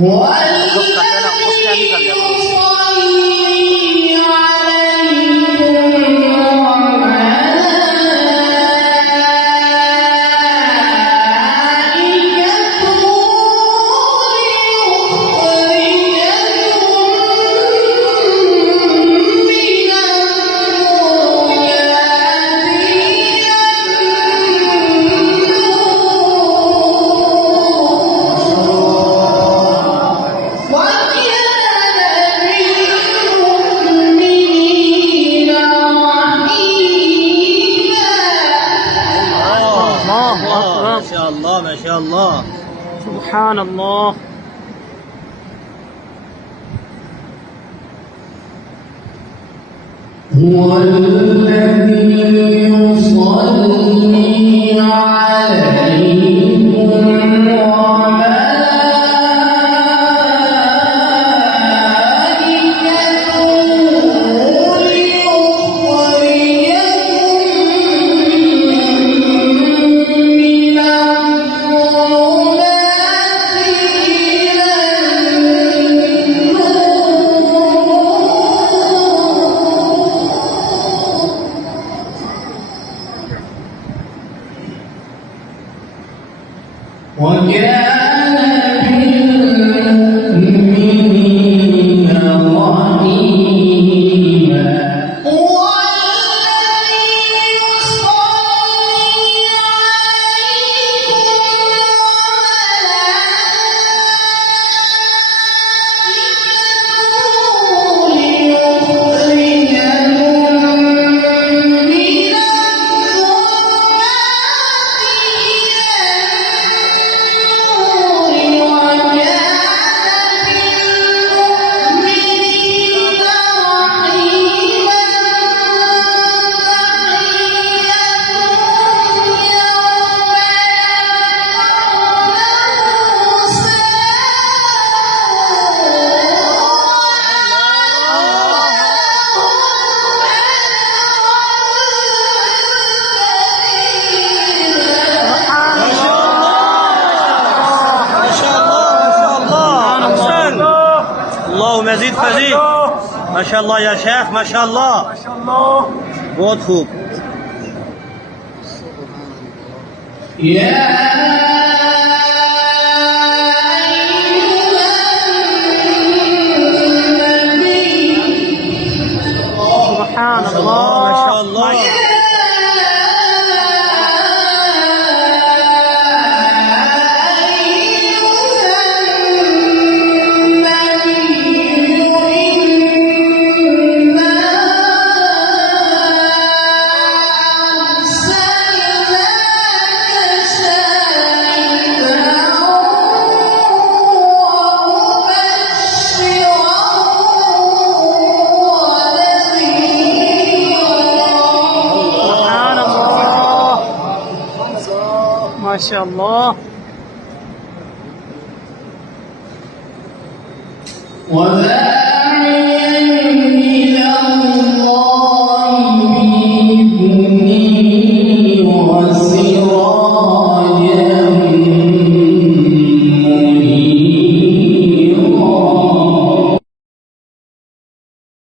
ما شاء الله ما شاء الله سبحان الله. هو الذي يصلي عليكم وكان بالمؤمنين رحيما. هو الذي يصلي مزید فزید. ما شاء الله يا شيخ ما شاء الله ما شاء الله. बहुत खूब. سبحان الله ما شاء الله. ما شاء الله. وذلك